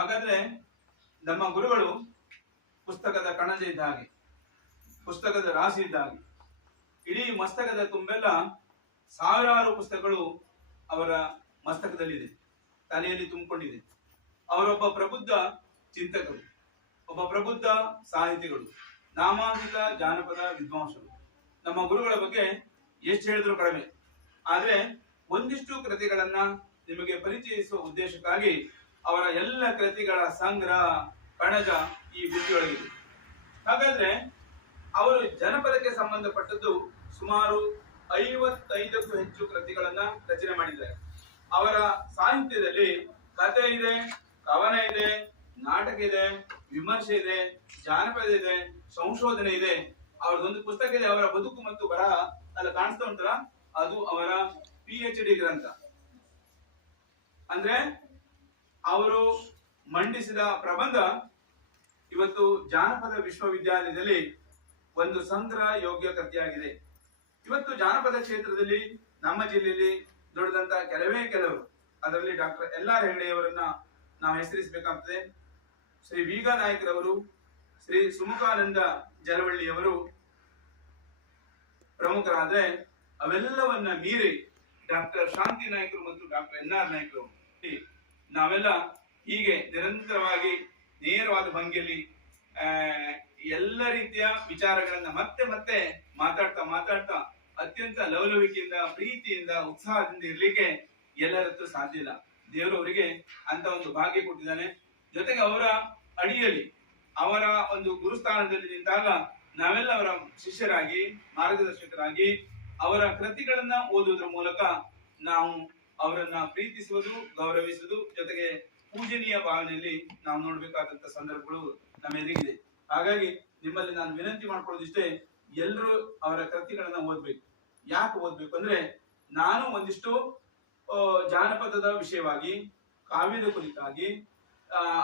ಹಾಗಾದ್ರೆ ನಮ್ಮ ಗುರುಗಳು ಪುಸ್ತಕದ ಕಣಜ ಇದ್ದ ಹಾಗೆ, ಪುಸ್ತಕದ ರಾಶಿ ಇದ್ದ ಹಾಗೆ. ಇಡೀ ಮಸ್ತಕದ ತುಂಬೆಲ್ಲ ಸಾವಿರಾರು ಪುಸ್ತಕಗಳು ಅವರ ಮಸ್ತಕದಲ್ಲಿದೆ, ತಲೆಯಲ್ಲಿ ತುಂಬಿಕೊಂಡಿದೆ. ಅವರೊಬ್ಬ ಪ್ರಬುದ್ಧ ಚಿಂತಕರು, ಒಬ್ಬ ಪ್ರಬುದ್ಧ ಸಾಹಿತಿಗಳು, ನಾಮಾಂಕಿತ ಜಾನಪದ ವಿದ್ವಾಂಸರು. ನಮ್ಮ ಗುರುಗಳ ಬಗ್ಗೆ ಎಷ್ಟು ಹೇಳಿದ್ರು ಕಡಿಮೆ. ಆದ್ರೆ ಒಂದಿಷ್ಟು ಕೃತಿಗಳನ್ನ ನಿಮಗೆ ಪರಿಚಯಿಸುವ ಉದ್ದೇಶಕ್ಕಾಗಿ ಅವರ ಎಲ್ಲ ಕೃತಿಗಳ ಸಂಗ್ರಹ ಕಣಜ ಈ ಬುಟ್ಟಿಯೊಳಗಿದೆ. ಹಾಗಾದ್ರೆ ಅವರು ಜನಪದಕ್ಕೆ ಸಂಬಂಧಪಟ್ಟದ್ದು ಸುಮಾರು 55ಕ್ಕೂ ಹೆಚ್ಚು ಕೃತಿಗಳನ್ನ ರಚನೆ ಮಾಡಿದ್ದಾರೆ. ಅವರ ಸಾಹಿತ್ಯದಲ್ಲಿ ಕಥೆ ಇದೆ, ಕವನ ಇದೆ, ನಾಟಕ ಇದೆ, ವಿಮರ್ಶೆ ಇದೆ, ಜಾನಪದ ಇದೆ, ಸಂಶೋಧನೆ ಇದೆ. ಅವರದೊಂದು ಪುಸ್ತಕ ಇದೆ, ಅವರ ಬದುಕು ಮತ್ತು ಬರಹ. ಅಲ್ಲ ಕಾಣಿಸ್ತಾ ಉಂಟಲ್ಲ, ಅದು ಅವರ PhD ಗ್ರಂಥ. ಅಂದ್ರೆ ಅವರು ಮಂಡಿಸಿದ ಪ್ರಬಂಧ ಇವತ್ತು ಜಾನಪದ ವಿಶ್ವವಿದ್ಯಾಲಯದಲ್ಲಿ ಒಂದು ಸಂಗ್ರಹ ಯೋಗ್ಯ ಕೃತಿಯಾಗಿದೆ. ಇವತ್ತು ಜಾನಪದ ಕ್ಷೇತ್ರದಲ್ಲಿ ನಮ್ಮ ಜಿಲ್ಲೆಯಲ್ಲಿ ದುಡಿದಂತ ಕೆಲವರು, ಅದರಲ್ಲಿ ಡಾಕ್ಟರ್ LR ಹೆಗ್ಡೆಯವರನ್ನ ನಾವು ಹೆಸರಿಸಬೇಕಾಗ್ತದೆ. ಶ್ರೀ ವಿ ಗ ನಾಯ್ಕರವರು, ಶ್ರೀ ಸುಮುಖಾನಂದ ಜಲವಳ್ಳಿಯವರು ಪ್ರಮುಖರಾದ್ರೆ, ಅವೆಲ್ಲವನ್ನ ಮೀರಿ ಡಾಕ್ಟರ್ ಶಾಂತಿ ನಾಯ್ಕರು ಮತ್ತು ಡಾಕ್ಟರ್ NR ನಾಯ್ಕರು ನಾವೆಲ್ಲ ಹೀಗೆ ನಿರಂತರವಾಗಿ ನೇರವಾದ ಭಂಗಿಯಲ್ಲಿ ಎಲ್ಲ ರೀತಿಯ ವಿಚಾರಗಳನ್ನ ಮತ್ತೆ ಮತ್ತೆ ಮಾತಾಡ್ತಾ ಅತ್ಯಂತ ಲವಲವಿಕೆಯಿಂದ, ಪ್ರೀತಿಯಿಂದ, ಉತ್ಸಾಹದಿಂದ ಇರ್ಲಿಕ್ಕೆ ಎಲ್ಲರತ್ತು ಸಾಧ್ಯ ಇಲ್ಲ. ದೇವರು ಅವರಿಗೆ ಅಂತ ಒಂದು ಭಾಗ್ಯ ಕೊಟ್ಟಿದ್ದಾನೆ. ಜೊತೆಗೆ ಅವರ ಅಡಿಯಲ್ಲಿ, ಅವರ ಒಂದು ಗುರುಸ್ಥಾನದಲ್ಲಿ ನಿಂತಾಗ ನಾವೆಲ್ಲ ಅವರ ಶಿಷ್ಯರಾಗಿ, ಮಾರ್ಗದರ್ಶಕರಾಗಿ ಅವರ ಕೃತಿಗಳನ್ನ ಓದುವುದರ ಮೂಲಕ ನಾವು ಅವರನ್ನ ಪ್ರೀತಿಸುವುದು, ಗೌರವಿಸುವುದು, ಜೊತೆಗೆ ಪೂಜನೀಯ ಭಾವನೆಯಲ್ಲಿ ನಾವು ನೋಡ್ಬೇಕಾದಂತ ಸಂದರ್ಭಗಳು ನಮ್ಮ ಎದುರಿಗಿದೆ. ಹಾಗಾಗಿ ನಿಮ್ಮಲ್ಲಿ ನಾನು ವಿನಂತಿ ಮಾಡ್ಕೊಳ್ಳೋದಿಷ್ಟೇ, ಎಲ್ಲರೂ ಅವರ ಕೃತಿಗಳನ್ನ ಓದ್ಬೇಕು. ಯಾಕೆ ಓದ್ಬೇಕು ಅಂದ್ರೆ, ನಾನು ಒಂದಿಷ್ಟು ಜಾನಪದದ ವಿಷಯವಾಗಿ, ಕಾವ್ಯದ ಕುರಿತಾಗಿ,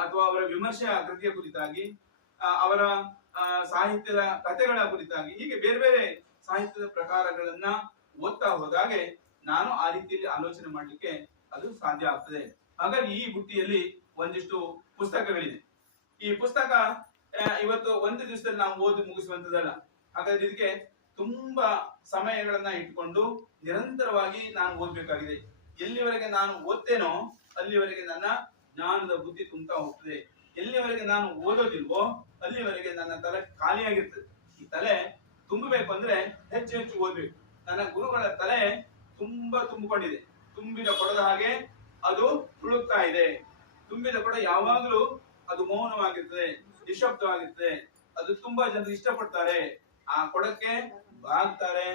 ಅಥವಾ ಅವರ ವಿಮರ್ಶೆಯ ಕೃತಿಯ ಕುರಿತಾಗಿ, ಅವರ ಸಾಹಿತ್ಯದ ಕಥೆಗಳ ಕುರಿತಾಗಿ, ಹೀಗೆ ಬೇರೆ ಬೇರೆ ಸಾಹಿತ್ಯದ ಪ್ರಕಾರಗಳನ್ನ ಓದ್ತಾ ಹೋದಾಗೆ ನಾನು ಆ ರೀತಿಯಲ್ಲಿ ಆಲೋಚನೆ ಮಾಡ್ಲಿಕ್ಕೆ ಅದು ಸಾಧ್ಯ ಆಗ್ತದೆ. ಹಾಗಾಗಿ ಈ ಬುಟ್ಟಿಯಲ್ಲಿ ಒಂದಿಷ್ಟು ಪುಸ್ತಕಗಳಿದೆ. ಈ ಪುಸ್ತಕ ಇವತ್ತು ಒಂದು ದಿವಸದಲ್ಲಿ ನಾವು ಓದಿ ಮುಗಿಸುವಂತದಲ್ಲ. ಹಾಗಾದ್ರೆ ಇದಕ್ಕೆ ತುಂಬಾ ಸಮಯಗಳನ್ನ ಇಟ್ಕೊಂಡು ನಿರಂತರವಾಗಿ ನಾನು ಓದ್ಬೇಕಾಗಿದೆ. ಎಲ್ಲಿವರೆಗೆ ನಾನು ಓದ್ತೇನೋ ಅಲ್ಲಿವರೆಗೆ ನನ್ನ ಜ್ಞಾನದ ಬುದ್ಧಿ ತುಂಬ್ತಾ ಹೋಗ್ತದೆ. ಎಲ್ಲಿವರೆಗೆ ನಾನು ಓದೋದಿಲ್ವೋ ಅಲ್ಲಿವರೆಗೆ ನನ್ನ ತಲೆ ಖಾಲಿಯಾಗಿರ್ತದೆ. ಈ ತಲೆ ತುಂಬಬೇಕು ಅಂದ್ರೆ ಹೆಚ್ಚು ಹೆಚ್ಚು ಓದ್ಬೇಕು. ನನ್ನ ಗುರುಗಳ ತಲೆ ತುಂಬಾ ತುಂಬಿಕೊಂಡಿದೆ. ತುಂಬಿದ ಕೊಡದ ಹಾಗೆ ಅದು ತುಳುಕ್ತಾ ಇದೆ. ತುಂಬಿದ ಕೊಡ ಯಾವಾಗಲೂ ಅದು ಮೌನವಾಗಿರ್ತದೆ, ನಿಶಬ್ದವಾಗಿರ್ತದೆ. ಅದು ತುಂಬಾ ಜನರು ಇಷ್ಟಪಡ್ತಾರೆ. ಆ ಕೊಡಕ್ಕೆ ಬಾಗ್ತಾರೆ.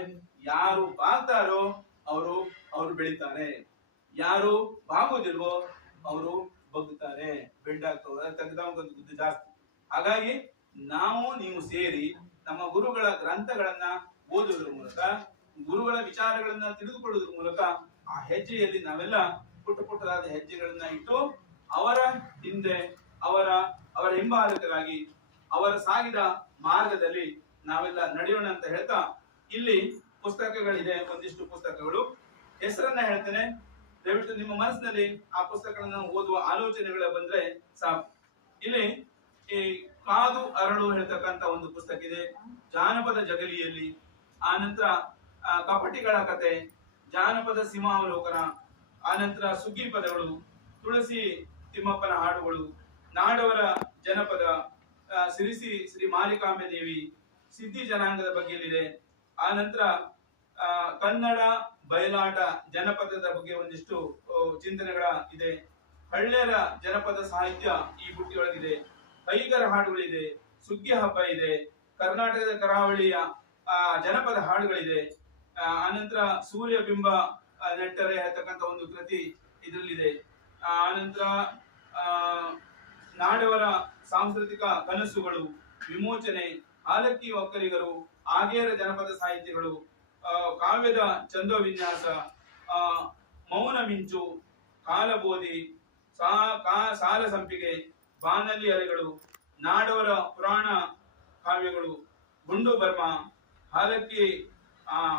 ಯಾರು ಬಾಗ್ತಾರೋ ಅವರು ಬೆಳಿತಾರೆ. ಯಾರು ಬಾಗುದಿಲ್ವೋ ಅವರು ಬಗ್ಗುತ್ತಾರೆ, ಬೆಂಡಾಗ್ತವೆ, ತೆಗೆದವಂಗದ್ದು ಬುದ್ಧಿ ಜಾಸ್ತಿ. ಹಾಗಾಗಿ ನೀವು ಸೇರಿ ನಮ್ಮ ಗುರುಗಳ ಗ್ರಂಥಗಳನ್ನ ಓದುವುದರ ಮೂಲಕ, ಗುರುಗಳ ವಿಚಾರಗಳನ್ನ ತಿಳಿದುಕೊಳ್ಳುವುದರ ಮೂಲಕ ಆ ಹೆಜ್ಜೆಯಲ್ಲಿ ನಾವೆಲ್ಲ ಪುಟ್ಟದಾದ ಹೆಜ್ಜೆಗಳನ್ನ ಇಟ್ಟು ಅವರ ಹಿಂದೆ ಅವರ ಹಿಂಬಾಲಕರಾಗಿ ಅವರ ಸಾಗಿದ ಮಾರ್ಗದಲ್ಲಿ ನಾವೆಲ್ಲ ನಡೆಯೋಣ ಅಂತ ಹೇಳ್ತಾ, ಇಲ್ಲಿ ಪುಸ್ತಕಗಳಿದೆ, ಒಂದಿಷ್ಟು ಪುಸ್ತಕಗಳು. ಹೆಸರನ್ನ ಹೇಳ್ತೇನೆ, ದಯವಿಟ್ಟು ನಿಮ್ಮ ಮನಸ್ಸಿನಲ್ಲಿ ಆ ಪುಸ್ತಕಗಳನ್ನ ಓದುವ ಆಲೋಚನೆಗಳ ಬಂದ್ರೆ ಸಾಕು. ಇಲ್ಲಿ ಈ ಕಾದು ಅರಳು ಹೇಳ್ತಕ್ಕಂತ ಒಂದು ಪುಸ್ತಕ ಇದೆ, ಜಾನಪದ ಜಗಲಿಯಲ್ಲಿ. ಆನಂತರ ಕಪಟಿಗಳ ಕತೆ, ಜಾನಪದ ಸಿಂಹಾವಲೋಕನ, ಆನಂತರ ಸುಗ್ಗಿ ಪದಗಳು, ತುಳಸಿ ತಿಮ್ಮಪ್ಪನ ಹಾಡುಗಳು, ನಾಡವರ ಜನಪದ, ಸಿರಿಸಿ ಶ್ರೀ ಮಾರಿಕಾಂಬೆ ದೇವಿ, ಸಿದ್ಧಿ ಜನಾಂಗದ ಬಗ್ಗೆ ಇದೆ. ಆನಂತರ ಕನ್ನಡ ಬಯಲಾಟ ಜನಪದದ ಬಗ್ಗೆ ಒಂದಿಷ್ಟು ಚಿಂತನೆಗಳ ಇದೆ. ಹಳ್ಳ್ಯರ ಜನಪದ ಸಾಹಿತ್ಯ ಈ ಬುಟ್ಟಿಯೊಳಗಿದೆ. ಕೈಗರ ಹಾಡುಗಳಿದೆ, ಸುಗ್ಗಿ ಹಬ್ಬ ಇದೆ, ಕರ್ನಾಟಕದ ಕರಾವಳಿಯ ಜನಪದ ಹಾಡುಗಳಿದೆ. ಆನಂತರ ಸೂರ್ಯ ಬಿಂಬ ನೆಟ್ಟರೆ ಹೇಳ್ತಕ್ಕಂಥ ಒಂದು ಕೃತಿ ಇದರಲ್ಲಿದೆ. ಆನಂತರ ನಾಡವರ ಸಾಂಸ್ಕೃತಿಕ ಕನಸುಗಳು, ವಿಮೋಚನೆ, ಹಾಲಕ್ಕಿ ಒಕ್ಕಲಿಗರು, ಆಗೇರ ಜನಪದ ಸಾಹಿತ್ಯಗಳು, ಕಾವ್ಯದ ಚಂದೋ ವಿನ್ಯಾಸ, ಮೌನ ಮಿಂಚು, ಕಾಲಬೋಧಿ, ಸಾಲ ಸಂಪಿಗೆ, ಬಾನಲಿ ಅಲೆಗಳು, ನಾಡವರ ಪುರಾಣ ಕಾವ್ಯಗಳು, ಗುಂಡು ಬರ್ಮ,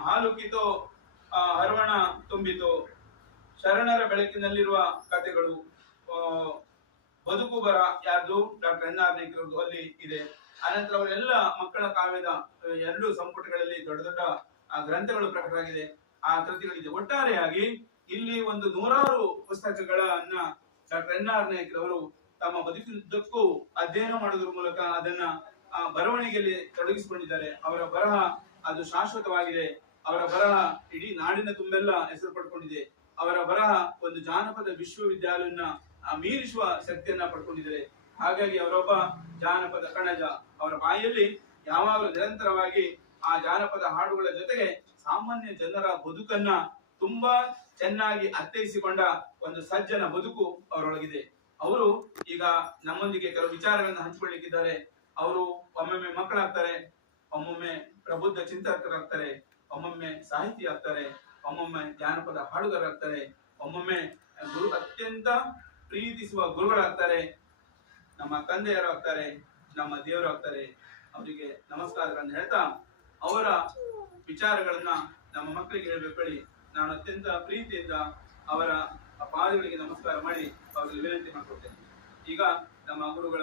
ಹಾಲುಕ್ಕಿತೋ ಹರವಣ ತುಂಬಿತೋ, ಶರಣರ ಬೆಳಕಿನಲ್ಲಿರುವ ಕಥೆಗಳು, ಬದುಕು ಬರ ಯಾರ್ದು ಡಾಕ್ಟರ್ NR ನಾಯ್ಕರದ್ದು ಅಲ್ಲಿ ಇದೆ. ಅನಂತರ ಅವರೆಲ್ಲ ಮಕ್ಕಳ ಕಾವ್ಯದ 2 ಸಂಪುಟಗಳಲ್ಲಿ ದೊಡ್ಡ ದೊಡ್ಡ ಗ್ರಂಥಗಳು ಪ್ರಕಟವಾಗಿದೆ, ಆ ಕೃತಿಗಳಿದೆ. ಒಟ್ಟಾರೆಯಾಗಿ ಇಲ್ಲಿ ಒಂದು 100 ಪುಸ್ತಕಗಳನ್ನ ಡಾಕ್ಟರ್ NR ನಾಯ್ಕರವರು ತಮ್ಮ ಬದುಕಿನುದ್ದಕ್ಕೂ ಅಧ್ಯಯನ ಮಾಡೋದ್ರ ಮೂಲಕ ಅದನ್ನ ಬರವಣಿಗೆಯಲ್ಲಿ ತೊಡಗಿಸಿಕೊಂಡಿದ್ದಾರೆ. ಅವರ ಬರಹ ಅದು ಶಾಶ್ವತವಾಗಿದೆ. ಅವರ ಬರಹ ಇಡೀ ನಾಡಿನ ತುಂಬೆಲ್ಲ ಹೆಸರು ಪಡ್ಕೊಂಡಿದೆ. ಅವರ ಬರಹ ಒಂದು ಜಾನಪದ ವಿಶ್ವವಿದ್ಯಾಲಯವನ್ನ ಮೀರಿಸುವ ಶಕ್ತಿಯನ್ನ ಪಡ್ಕೊಂಡಿದ್ದಾರೆ. ಹಾಗಾಗಿ ಅವರೊಬ್ಬ ಜಾನಪದ ಕಣಜ. ಅವರ ಬಾಯಲ್ಲಿ ಯಾವಾಗಲೂ ನಿರಂತರವಾಗಿ ಆ ಜಾನಪದ ಹಾಡುಗಳ ಜೊತೆಗೆ ಸಾಮಾನ್ಯ ಜನರ ಬದುಕನ್ನ ತುಂಬಾ ಚೆನ್ನಾಗಿ ಅರ್ಥೈಸಿಕೊಂಡ ಒಂದು ಸಜ್ಜನ ಬದುಕು ಅವರೊಳಗಿದೆ. ಅವರು ಈಗ ನಮ್ಮೊಂದಿಗೆ ಕೆಲವು ವಿಚಾರಗಳನ್ನು ಹಂಚಿಕೊಳ್ಳಿಕ್ಕಿದ್ದಾರೆ. ಅವರು ಒಮ್ಮೊಮ್ಮೆ ಮಕ್ಕಳಾಗ್ತಾರೆ, ಒಮ್ಮೊಮ್ಮೆ ಪ್ರಬುದ್ಧ ಚಿಂತಕರಾಗ್ತಾರೆ, ಒಮ್ಮೊಮ್ಮೆ ಸಾಹಿತಿ ಆಗ್ತಾರೆ, ಒಮ್ಮೊಮ್ಮೆ ಜಾನಪದ ಹಾಡುಗಾರರಾಗ್ತಾರೆ, ಒಮ್ಮೊಮ್ಮೆ ಅತ್ಯಂತ ಪ್ರೀತಿಸುವ ಗುರುಗಳಾಗ್ತಾರೆ, ನಮ್ಮ ತಂದೆಯರು ಆಗ್ತಾರೆ, ನಮ್ಮ ದೇವರು ಆಗ್ತಾರೆ. ಅವರಿಗೆ ನಮಸ್ಕಾರಗಳನ್ನು ಹೇಳ್ತಾ ಅವರ ವಿಚಾರಗಳನ್ನ ನಮ್ಮ ಮಕ್ಕಳಿಗೆ ಹೇಳ್ಬೇಕಳಿ ನಾನು ಅತ್ಯಂತ ಪ್ರೀತಿಯಿಂದ ಅವರ ಪಾದಗಳಿಗೆ ನಮಸ್ಕಾರ ಮಾಡಿ ಅವರಿಗೆ ವಿನಂತಿ ಮಾಡ್ಕೊಳ್ತೇನೆ. ಈಗ ನಮ್ಮ ಗುರುಗಳ